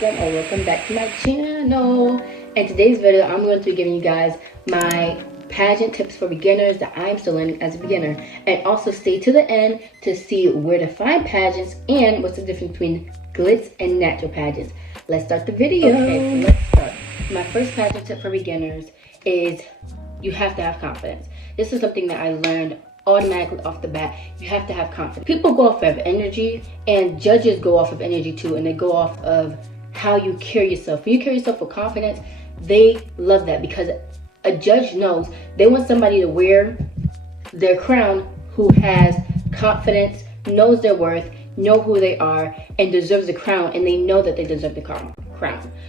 welcome back to my channel. In today's video, I'm going to be giving you guys my pageant tips for beginners that I'm still learning as a beginner. And also stay to the end to see where to find pageants and what's the difference between glitz and natural pageants. Let's start the video. Okay, so let's start. My first pageant tip for beginners is you have to have confidence. This is something that I learned automatically off the bat. You have to have confidence. People go off of energy, and judges go off of energy too, and they go off of how you carry yourself. When you carry yourself with confidence, they love that, because a judge knows they want somebody to wear their crown who has confidence, knows their worth, know who they are, and deserves the crown, and they know that they deserve the crown.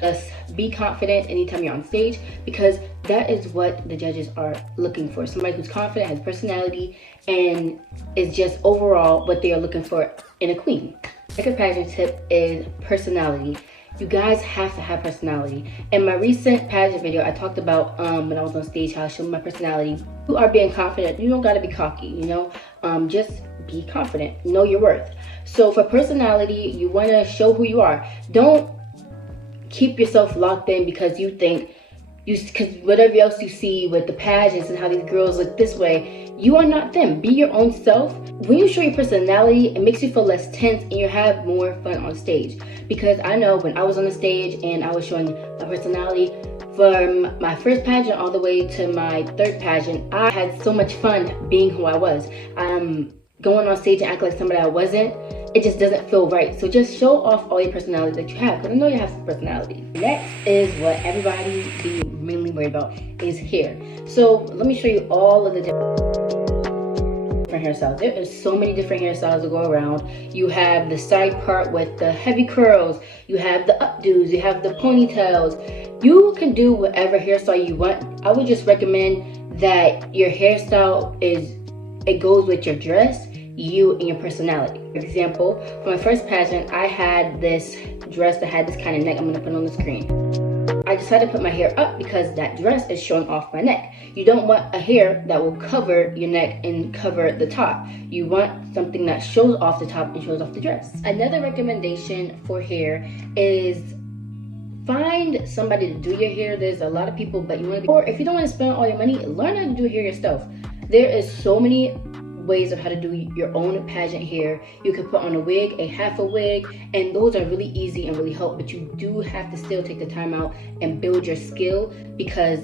Just be confident anytime you're on stage, because that is what the judges are looking for. Somebody who's confident, has personality, and is just overall what they are looking for in a queen. Second pageant tip is personality. You guys have to have personality. In my recent pageant video, I talked about when I was on stage, how I showed my personality. You are being confident. You don't gotta be cocky, you know? Just be confident. Know your worth. So for personality, you wanna show who you are. Don't keep yourself locked in because you think, because whatever else you see with the pageants and how these girls look this way, you are not them. Be your own self. When you show your personality, it makes you feel less tense and you have more fun on stage. Because I know when I was on the stage and I was showing my personality, from my first pageant all the way to my third pageant, I had so much fun being who I was. Going on stage and acting like somebody I wasn't, it just doesn't feel right. So just show off all your personality that you have, because I know you have some personality. Next is what everybody be mainly worried about, is hair. So let me show you all of the different hairstyles. There is so many different hairstyles to go around. You have the side part with the heavy curls, you have the updos, you have the ponytails. You can do whatever hairstyle you want. I would just recommend that your hairstyle it goes with your dress, you, and your personality. For example, for my first pageant, I had this dress that had this kind of neck. I'm gonna put on the screen. I decided to put my hair up because that dress is showing off my neck. You don't want a hair that will cover your neck and cover the top. You want something that shows off the top and shows off the dress. Another recommendation for hair is find somebody to do your hair. There's a lot of people, but or if you don't want to spend all your money, learn how to do hair yourself. There is so many ways of how to do your own pageant hair. You can put on a wig, a half a wig, and those are really easy and really help, but you do have to still take the time out and build your skill, because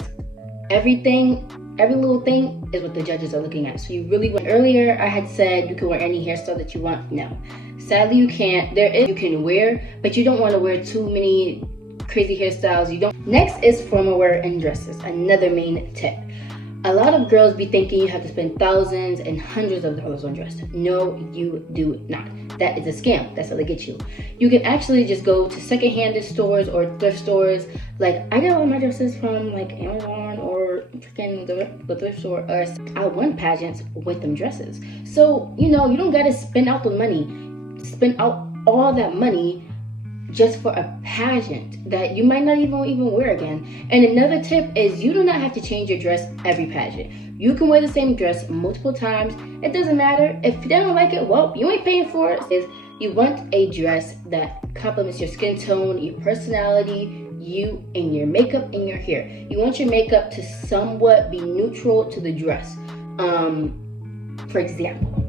every little thing is what the judges are looking at. So you really want. Earlier I had said you can wear any hairstyle that you want. No, sadly you can't. You can wear, but you don't want to wear too many crazy hairstyles. Next is formal wear and dresses. Another main tip. A lot of girls be thinking you have to spend thousands and hundreds of dollars on dress. No, you do not. That is a scam. That's how they get you. You can actually just go to second-hand stores or thrift stores. Like, I get all my dresses from like Amazon or freaking the thrift store. I won pageants with them dresses. So, you know, you don't gotta spend out the money. Spend out all that money just for a pageant that you might not even wear again. And another tip is you do not have to change your dress every pageant. You can wear the same dress multiple times. It doesn't matter. If you don't like it, well, you ain't paying for it. You want a dress that complements your skin tone, your personality, you, and your makeup and your hair. You want your makeup to somewhat be neutral to the dress. For example,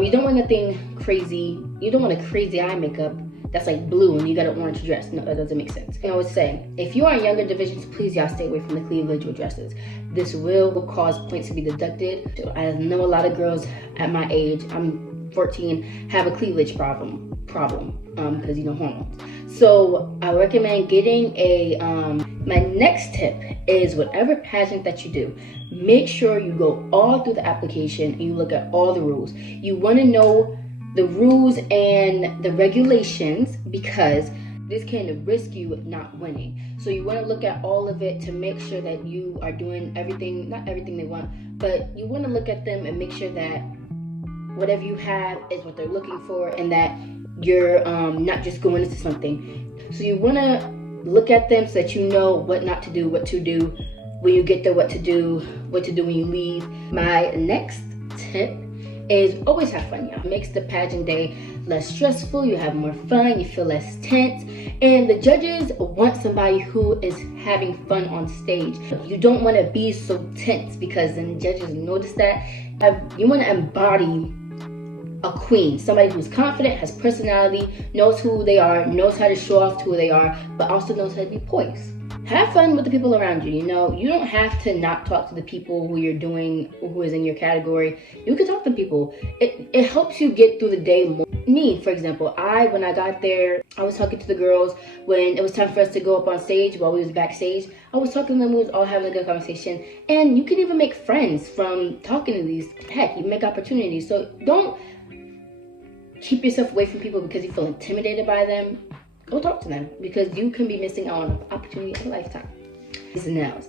you don't want nothing crazy. You don't want a crazy eye makeup that's like blue and you got an orange dress. No, that doesn't make sense. I always say, if you are in younger divisions, please y'all stay away from the cleavage with dresses. This will cause points to be deducted. I know a lot of girls at my age, I'm 14, have a cleavage problem because you know, hormones. So I recommend getting a, my next tip is whatever pageant that you do, make sure you go all through the application and you look at all the rules. You want to know the rules and the regulations, because this can risk you not winning. So you want to look at all of it to make sure that you are doing everything, not everything they want, but you want to look at them and make sure that whatever you have is what they're looking for, and that you're not just going into something. So you want to look at them so that you know what not to do, what to do when you get there, what to do when you leave. My next tip is always have fun, y'all. It makes the pageant day less stressful, you have more fun, you feel less tense, and the judges want somebody who is having fun on stage. You don't want to be so tense because then judges notice that. You want to embody a queen, somebody who's confident, has personality, knows who they are, knows how to show off who they are, but also knows how to be poised. Have fun with the people around you. You know, you don't have to not talk to the people who is in your category. You can talk to people. It helps you get through the day more. Me, for example, when I got there, I was talking to the girls when it was time for us to go up on stage while we was backstage. I was talking to them, we was all having a good conversation. And you can even make friends from talking to these. Heck, you make opportunities. So don't keep yourself away from people because you feel intimidated by them. Go talk to them because you can be missing out on an opportunity of a lifetime. These nails.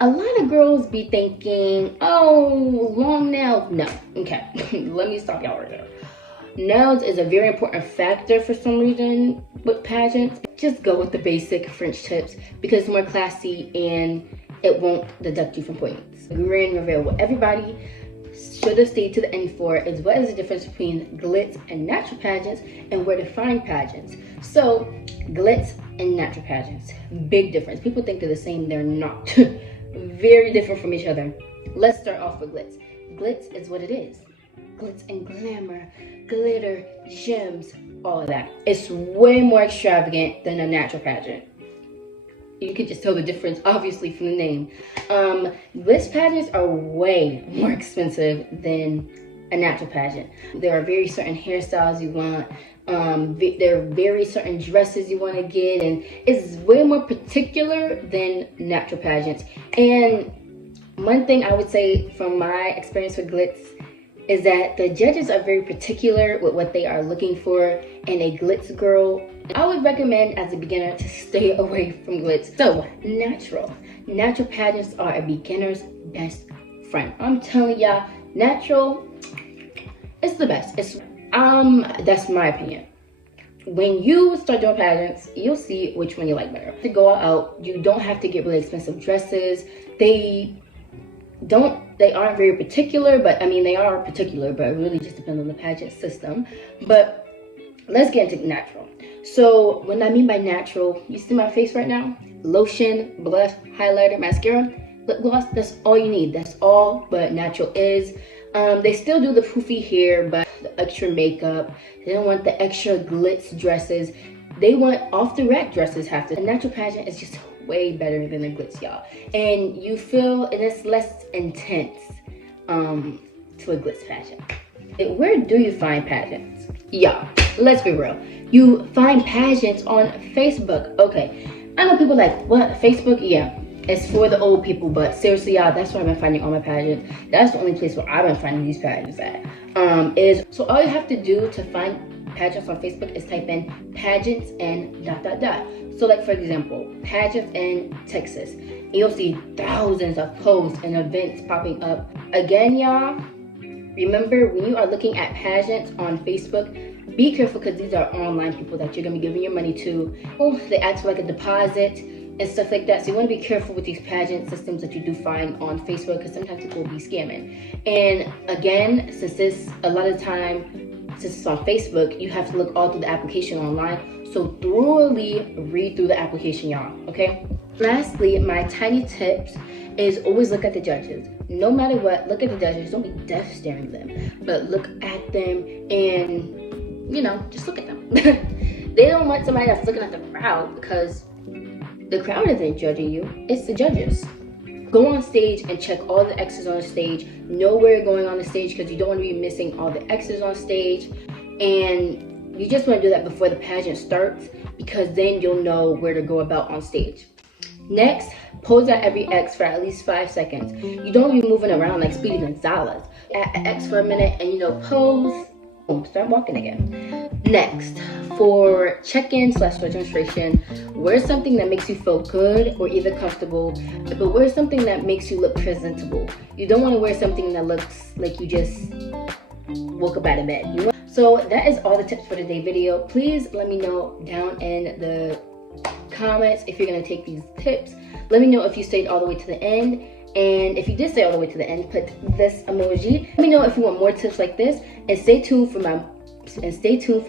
A lot of girls be thinking, oh, long nails. No. Okay. Let me stop y'all right there. Nails is a very important factor for some reason with pageants. Just go with the basic French tips because it's more classy and it won't deduct you from points. Grand reveal what everybody should have stayed to the end for is what is the difference between glitz and natural pageants and where to find pageants. So glitz and natural pageants, big difference. People think they're the same, they're not. Very different from each other. Let's start off with glitz. Glitz is what it is. Glitz and glamour, glitter, gems, all of that. It's way more extravagant than a natural pageant. You can just tell the difference, obviously, from the name. Glitz pageants are way more expensive than a natural pageant. There are very certain hairstyles you want. There are very certain dresses you want to get, and it's way more particular than natural pageants. And one thing I would say from my experience with glitz is that the judges are very particular with what they are looking for in a glitz girl. I would recommend as a beginner to stay away from glitz. So, natural pageants are a beginner's best friend. I'm telling y'all, natural, it's the best. That's my opinion. When you start doing pageants, you'll see which one you like better. To go out, you don't have to get really expensive dresses. They aren't very particular, but I mean, they are particular, but it really just depends on the pageant system. But let's get into natural. So what I mean by natural, you see my face right now? Lotion, blush, highlighter, mascara, lip gloss, that's all you need. That's all but natural is. They still do the poofy hair, but the extra makeup. They don't want the extra glitz dresses. They want off the rack dresses have to. A natural pageant is just way better than a glitz, y'all. And you feel, and it's less intense to a glitz pageant. Where do you find pageants? Y'all, let's be real. You find pageants on Facebook. Okay, I know people like, what, Facebook? Yeah, it's for the old people, but seriously, y'all, that's where I've been finding all my pageants. That's the only place where I've been finding these pageants at. So all you have to do to find pageants on Facebook is type in pageants and ... So like, for example, pageants in Texas, and you'll see thousands of posts and events popping up. Again, y'all, remember when you are looking at pageants on Facebook, be careful because these are online people that you're gonna be giving your money to. Oh, they ask for like a deposit and stuff like that. So you wanna be careful with these pageant systems that you do find on Facebook because sometimes people will be scamming. And again, since it's on Facebook, you have to look all through the application online. So thoroughly read through the application, y'all, okay? Lastly, my tiny tips is always look at the judges. No matter what, look at the judges. Don't be deaf staring them, but look at them and, you know, just look at them. They don't want somebody that's looking at the crowd because the crowd isn't judging you, it's the judges. Go on stage and check all the X's on the stage. Know where you're going on the stage because you don't want to be missing all the X's on stage. And you just want to do that before the pageant starts because then you'll know where to go about on stage. Next, pose at every X for at least 5 seconds. You don't be moving around like Speedy Gonzalez. At X for a minute and, you know, pose, boom, start walking again. Next, for check-in / registration, wear something that makes you feel good or either comfortable, but wear something that makes you look presentable. You don't want to wear something that looks like you just woke up out of bed. So that is all the tips for today's video. Please let me know down in the comments if you're going to take these tips. Let me know if you stayed all the way to the end. And if you did stay all the way to the end, put this emoji. Let me know if you want more tips like this, and stay tuned for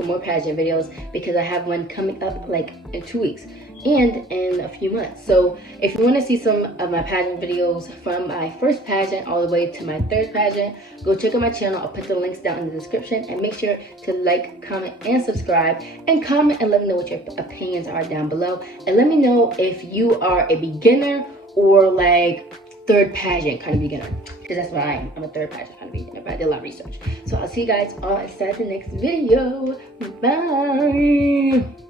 more pageant videos, because I have one coming up like in 2 weeks and in a few months. So if you want to see some of my pageant videos from my first pageant all the way to my third pageant, go check out my channel. I'll put the links down in the description, and make sure to like, comment, and subscribe, and comment and let me know what your opinions are down below, and let me know if you are a beginner or like third pageant kind of beginner, because that's what I am. I'm a third pageant kind of beginner, but I did a lot of research. So I'll see you guys all inside the next video. Bye.